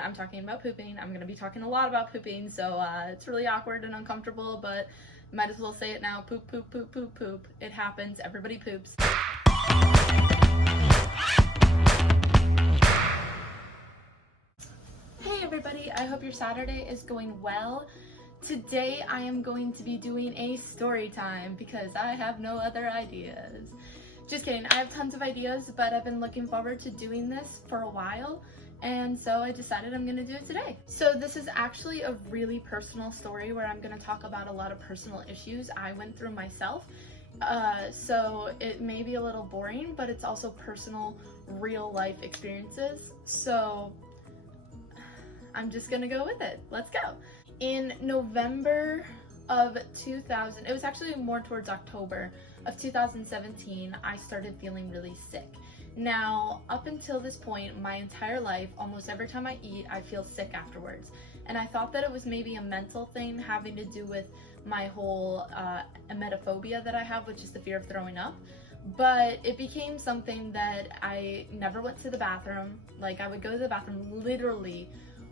and I'm talking about pooping. I'm going to be talking a lot about pooping, so it's really awkward and uncomfortable, but might as well say it now. Poop, poop, poop, poop, poop. It happens. Everybody poops. Hey everybody, I hope your Saturday is going well. Today I am going to be doing a story time because I have no other ideas. Just kidding, I have tons of ideas, but I've been looking forward to doing this for a while, and so I decided I'm gonna do it today. So this is actually a really personal story where I'm gonna talk about a lot of personal issues I went through myself. So it may be a little boring, but it's also personal, real life experiences. So I'm just gonna go with it. Let's go. In November of 2000, it was actually more towards October of 2017, I started feeling really sick. Now, up until this point, my entire life, almost every time I eat, I feel sick afterwards. And I thought that it was maybe a mental thing having to do with my whole emetophobia that I have, which is the fear of throwing up. But it became something that I never went to the bathroom. Like, I would go to the bathroom literally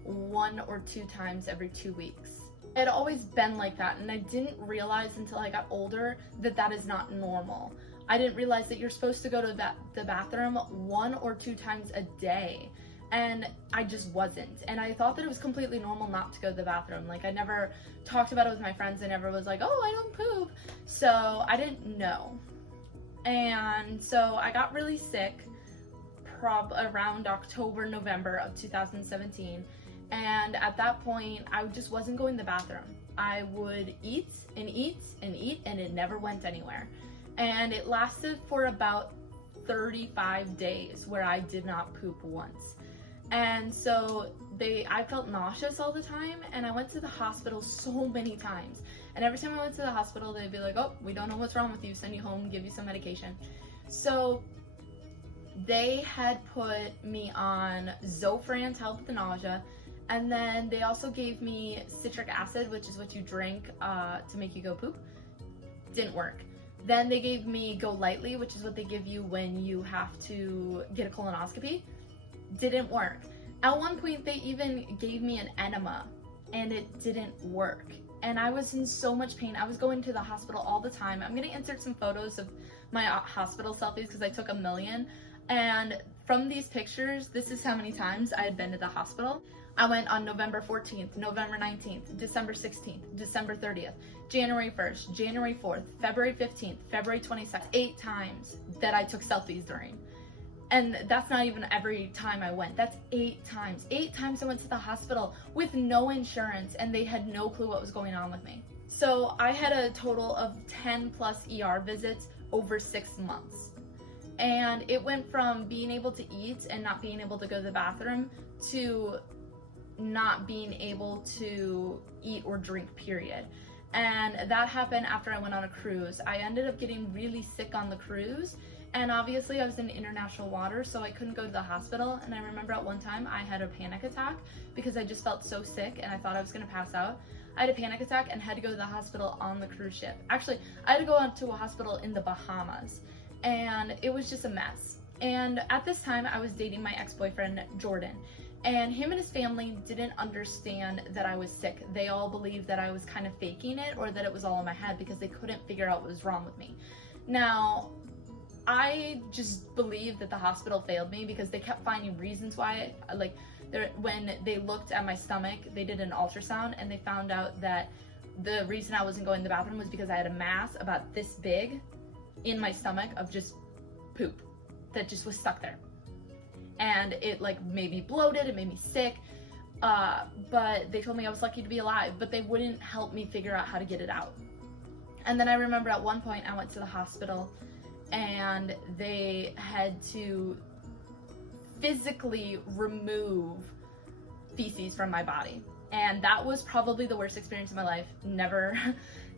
1 or 2 times every 2 weeks. It had always been like that, and I didn't realize until I got older that that is not normal. I didn't realize that you're supposed to go to the bathroom 1 or 2 times a day, and I just wasn't. And I thought that it was completely normal not to go to the bathroom. Like, I never talked about it with my friends. I never was like, oh, I don't poop. So I didn't know. And so I got really sick around October, November of 2017. And at that point, I just wasn't going to the bathroom. I would eat and eat and eat, and it never went anywhere. And it lasted for about 35 days where I did not poop once. And so I felt nauseous all the time, and I went to the hospital so many times. And every time I went to the hospital, they'd be like, oh, we don't know what's wrong with you, send you home, give you some medication. So they had put me on Zofran to help with the nausea. And then they also gave me citric acid, which is what you drink to make you go poop. Didn't work. Then they gave me Go Lightly, which is what they give you when you have to get a colonoscopy. Didn't work. At one point, they even gave me an enema, and it didn't work. And I was in so much pain. I was going to the hospital all the time. I'm gonna insert some photos of my hospital selfies because I took a million. And from these pictures, this is how many times I had been to the hospital. I went on November 14th, November 19th, December 16th, December 30th, January 1st, January 4th, February 15th, February 22nd, 8 times that I took selfies during. And that's not even every time I went, that's 8 times. 8 times I went to the hospital with no insurance, and they had no clue what was going on with me. So I had a total of 10 plus ER visits over 6 months. And it went from being able to eat and not being able to go to the bathroom to not being able to eat or drink, period. And that happened after I went on a cruise. I ended up getting really sick on the cruise, and obviously I was in international waters, so I couldn't go to the hospital. And I remember at one time I had a panic attack because I just felt so sick and I thought I was gonna pass out. I had a panic attack and had to go to the hospital on the cruise ship. Actually, I had to go on to a hospital in the Bahamas, and it was just a mess. And at this time I was dating my ex-boyfriend, Jordan. And him and his family didn't understand that I was sick. They all believed that I was kind of faking it, or that it was all in my head, because they couldn't figure out what was wrong with me. Now, I just believed that the hospital failed me because they kept finding reasons why. When they looked at my stomach, they did an ultrasound, and they found out that the reason I wasn't going to the bathroom was because I had a mass about this big in my stomach of just poop that just was stuck there. And it made me bloated, it made me sick, but they told me I was lucky to be alive, but they wouldn't help me figure out how to get it out. And then I remember at one point I went to the hospital, and they had to physically remove feces from my body. And that was probably the worst experience of my life. Never,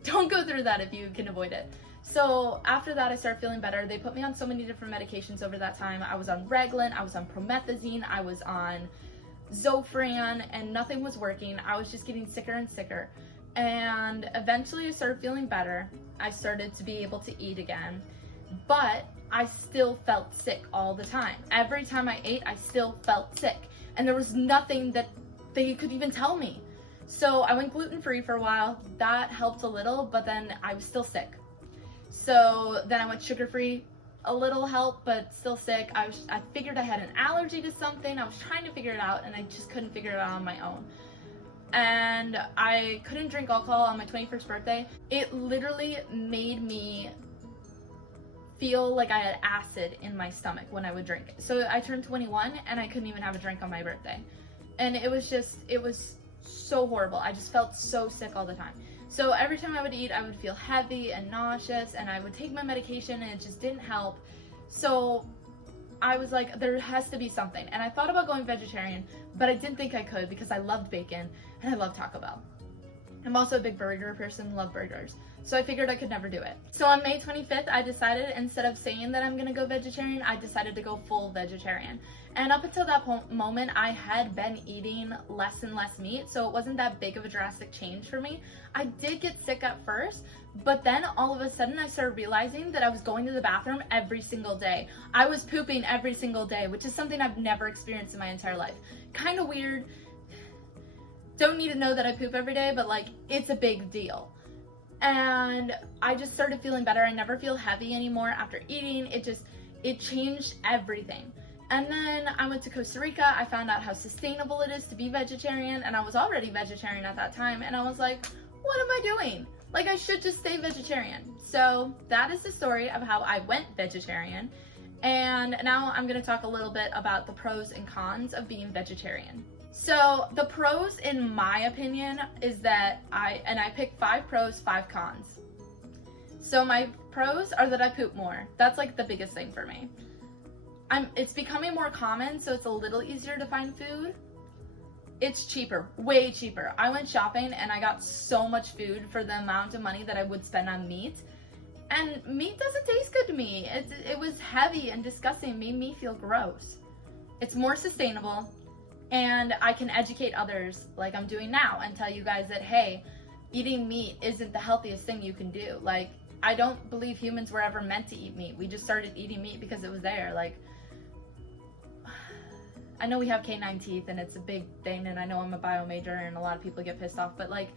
don't go through that if you can avoid it. So after that, I started feeling better. They put me on so many different medications over that time. I was on Reglan, I was on Promethazine, I was on Zofran, and nothing was working. I was just getting sicker and sicker. And eventually I started feeling better. I started to be able to eat again, but I still felt sick all the time. Every time I ate, I still felt sick. and there was nothing that they could even tell me. So I went gluten-free for a while. That helped a little, but then I was still sick. So then I went sugar-free, a little help, but still sick. I figured I had an allergy to something. I was trying to figure it out, and I just couldn't figure it out on my own. And I couldn't drink alcohol on my 21st birthday. It literally made me feel like I had acid in my stomach when I would drink it. So I turned 21 and I couldn't even have a drink on my birthday. And it was so horrible. I just felt so sick all the time. So every time I would eat, I would feel heavy and nauseous, and I would take my medication and it just didn't help. So I was like, there has to be something. And I thought about going vegetarian, but I didn't think I could because I loved bacon and I love Taco Bell. I'm also a big burger person, love burgers. So I figured I could never do it. So on May 25th, I decided, instead of saying that I'm gonna go vegetarian, I decided to go full vegetarian. And up until that moment, I had been eating less and less meat, so it wasn't that big of a drastic change for me. I did get sick at first, but then all of a sudden I started realizing that I was going to the bathroom every single day. I was pooping every single day, which is something I've never experienced in my entire life. Kind of weird. Don't need to know that I poop every day, but like, it's a big deal. And I just started feeling better. I never feel heavy anymore after eating. It changed everything. And then I went to Costa Rica. I found out how sustainable it is to be vegetarian, and I was already vegetarian at that time, and I was like, what am I doing? Like, I should just stay vegetarian. So that is the story of how I went vegetarian. And now I'm gonna talk a little bit about the pros and cons of being vegetarian. So the pros, in my opinion, is that I picked 5 pros, 5 cons. So my pros are that I poop more. That's like the biggest thing for me. It's becoming more common, so it's a little easier to find food. It's cheaper, way cheaper. I went shopping and I got so much food for the amount of money that I would spend on meat. And meat doesn't taste good to me. It was heavy and disgusting, made me feel gross. It's more sustainable, and I can educate others like I'm doing now and tell you guys that, hey, eating meat isn't the healthiest thing you can do. Like, I don't believe humans were ever meant to eat meat. We just started eating meat because it was there. Like, I know we have canine teeth and it's a big thing, and I know I'm a bio major and a lot of people get pissed off, but like,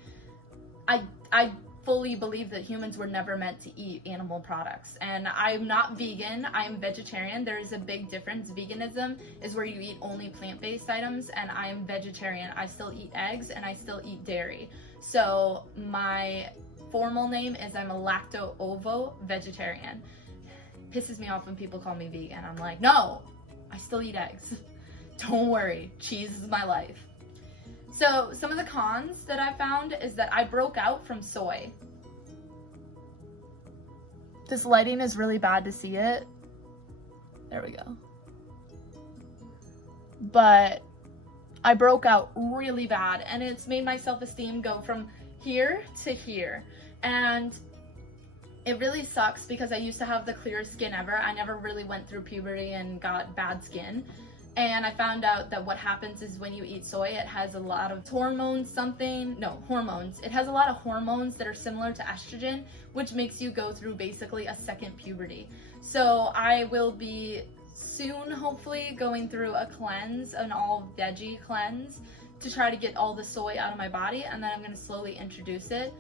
I fully believe that humans were never meant to eat animal products. And I'm not vegan, I'm vegetarian. There is a big difference. Veganism is where you eat only plant-based items, and I am vegetarian. I still eat eggs and I still eat dairy. So my formal name is I'm a lacto-ovo vegetarian. Pisses me off when people call me vegan. I'm like, no, I still eat eggs. Don't worry, cheese is my life. So some of the cons that I found is that I broke out from soy. This lighting is really bad to see it. There we go. But I broke out really bad, and it's made my self-esteem go from here to here. And it really sucks because I used to have the clearest skin ever. I never really went through puberty and got bad skin. And I found out that what happens is when you eat soy, it has a lot of hormones. It has a lot of hormones that are similar to estrogen, which makes you go through basically a second puberty. So I will be soon, hopefully, going through a cleanse, an all veggie cleanse, to try to get all the soy out of my body, and then I'm going to slowly introduce it.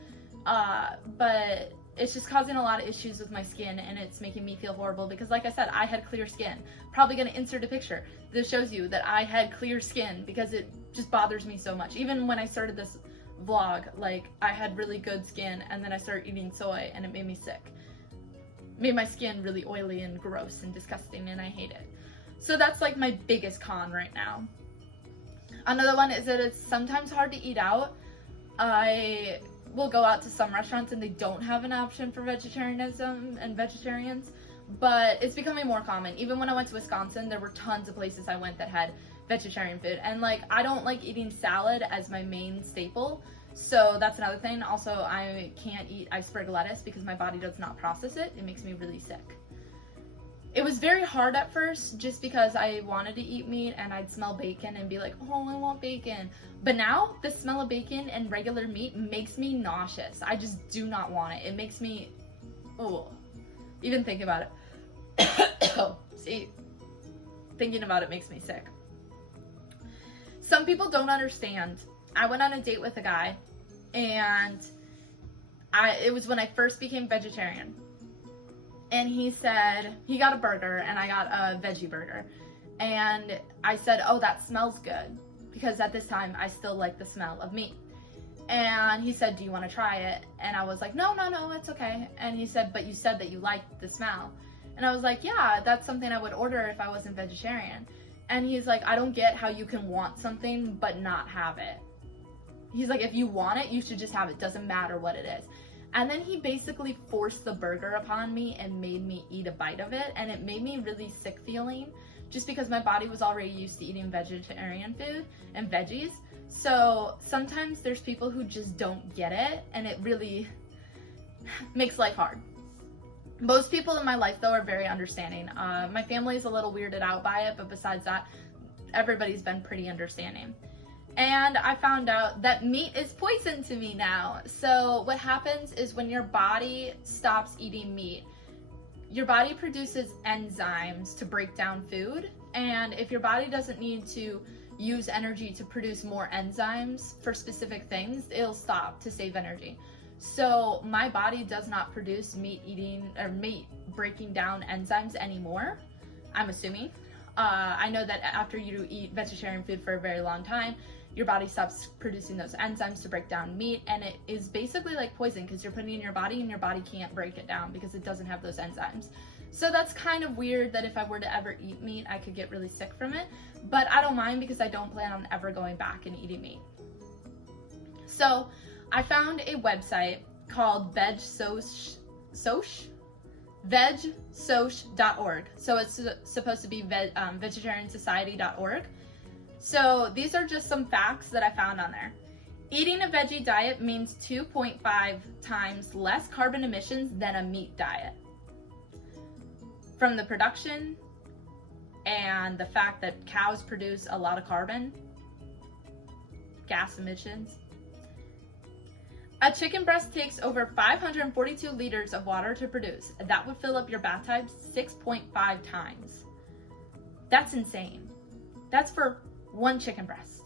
But it's just causing a lot of issues with my skin, and it's making me feel horrible because, like I said, I had clear skin. Probably going to insert a picture. This shows you that I had clear skin because it just bothers me so much. Even when I started this vlog, like, I had really good skin, and then I started eating soy and it made me sick. Made my skin really oily and gross and disgusting, and I hate it. So that's like my biggest con right now. Another one is that it's sometimes hard to eat out. I will go out to some restaurants and they don't have an option for vegetarianism and vegetarians, but it's becoming more common. Even when I went to Wisconsin, there were tons of places I went that had vegetarian food, and like, I don't like eating salad as my main staple, so that's another thing. Also, I can't eat iceberg lettuce because my body does not process it. It makes me really sick. It was very hard at first just because I wanted to eat meat and I'd smell bacon and be like, oh, I want bacon. But now the smell of bacon and regular meat makes me nauseous. I just do not want it. It makes me, oh, even think about it. See, thinking about it makes me sick. Some people don't understand. I went on a date with a guy, and it was when I first became vegetarian. And he said, he got a burger and I got a veggie burger. And I said, oh, that smells good. Because at this time, I still like the smell of meat. And he said, do you want to try it? And I was like, no, it's okay. And he said, but you said that you liked the smell. And I was like, yeah, that's something I would order if I wasn't vegetarian. And he's like, I don't get how you can want something but not have it. He's like, if you want it, you should just have it. Doesn't matter what it is. And then he basically forced the burger upon me and made me eat a bite of it. And it made me really sick feeling, just because my body was already used to eating vegetarian food and veggies. So sometimes there's people who just don't get it, and it really makes life hard. Most people in my life, though, are very understanding. My family is a little weirded out by it, but besides that, everybody's been pretty understanding. And I found out that meat is poison to me now. So what happens is when your body stops eating meat, your body produces enzymes to break down food. And if your body doesn't need to use energy to produce more enzymes for specific things, it'll stop to save energy. So my body does not produce meat breaking down enzymes anymore, I'm assuming. I know that after you eat vegetarian food for a very long time, your body stops producing those enzymes to break down meat, and it is basically like poison because you're putting it in your body and your body can't break it down because it doesn't have those enzymes. So that's kind of weird that if I were to ever eat meat, I could get really sick from it, but I don't mind because I don't plan on ever going back and eating meat. So I found a website called VegSoch.org. So it's supposed to be vegetariansociety.org. So these are just some facts that I found on there. Eating a veggie diet means 2.5 times less carbon emissions than a meat diet. From the production and the fact that cows produce a lot of carbon, gas emissions. A chicken breast takes over 542 liters of water to produce. That would fill up your bathtub 6.5 times. That's insane. That's for one chicken breast.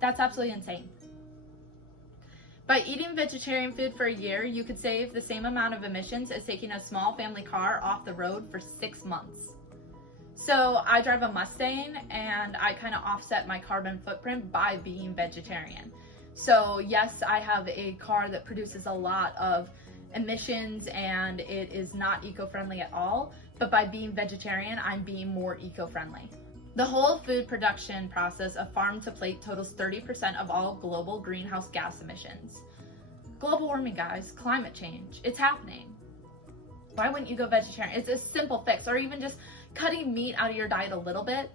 That's absolutely insane. By eating vegetarian food for a year, you could save the same amount of emissions as taking a small family car off the road for 6 months. So I drive a Mustang, and I kind of offset my carbon footprint by being vegetarian. So yes, I have a car that produces a lot of emissions and it is not eco-friendly at all, but by being vegetarian, I'm being more eco-friendly. The whole food production process of farm to plate totals 30% of all global greenhouse gas emissions. Global warming, guys, climate change, it's happening. Why wouldn't you go vegetarian? It's a simple fix, or even just cutting meat out of your diet a little bit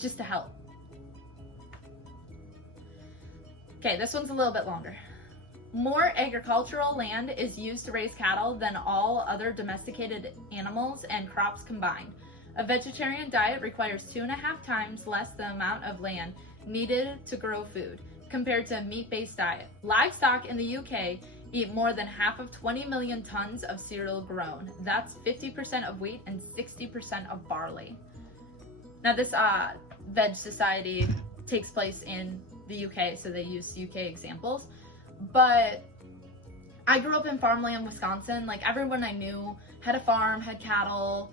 just to help. Okay, this one's a little bit longer. More agricultural land is used to raise cattle than all other domesticated animals and crops combined. A vegetarian diet requires 2.5 times less the amount of land needed to grow food compared to a meat-based diet. Livestock in the UK eat more than half of 20 million tons of cereal grown. That's 50% of wheat and 60% of barley. Now this Veg Society takes place in the UK, so they use UK examples. But I grew up in farmland, Wisconsin. Like, everyone I knew had a farm, had cattle,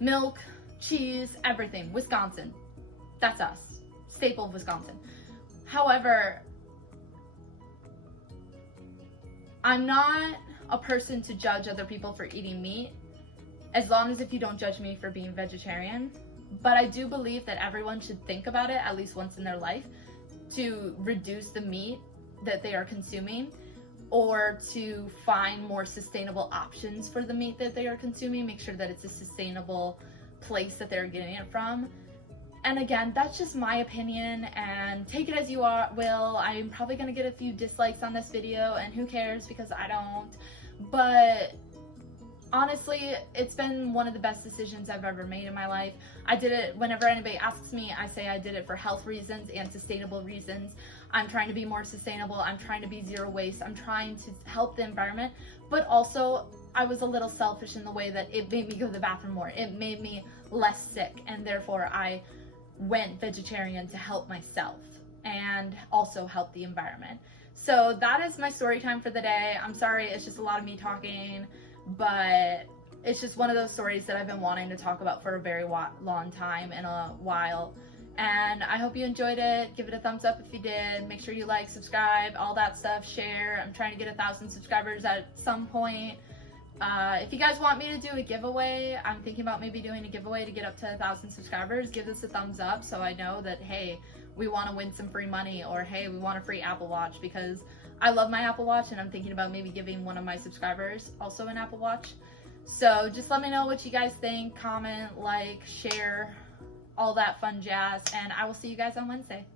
milk, cheese, everything. Wisconsin. That's us. Staple of Wisconsin. However, I'm not a person to judge other people for eating meat, as long as if you don't judge me for being vegetarian. But I do believe that everyone should think about it at least once in their life to reduce the meat that they are consuming, or to find more sustainable options for the meat that they are consuming. Make sure that it's a sustainable place that they're getting it from. And again, that's just my opinion, and take it as you will. I'm probably gonna get a few dislikes on this video, and who cares, because I don't. But honestly, it's been one of the best decisions I've ever made in my life. I did it, whenever anybody asks me, I say I did it for health reasons and sustainable reasons. I'm trying to be more sustainable. I'm trying to be zero waste. I'm trying to help the environment, but also I was a little selfish in the way that it made me go to the bathroom more. It made me less sick, and therefore I went vegetarian to help myself. and also help the environment. So that is my story time for the day. I'm sorry, it's just a lot of me talking, but it's just one of those stories that I've been wanting to talk about for a very long time and a while. And I hope you enjoyed it. Give it a thumbs up if you did. Make sure you like, subscribe, all that stuff, share. I'm trying to get 1,000 subscribers at some point. If you guys want me to do a giveaway, I'm thinking about maybe doing a giveaway to get up to 1,000 subscribers. Give this a thumbs up so I know that, hey, we want to win some free money, or hey, we want a free Apple Watch, because I love my Apple Watch and I'm thinking about maybe giving one of my subscribers also an Apple Watch. So just let me know what you guys think. Comment, like, share, all that fun jazz, and I will see you guys on Wednesday.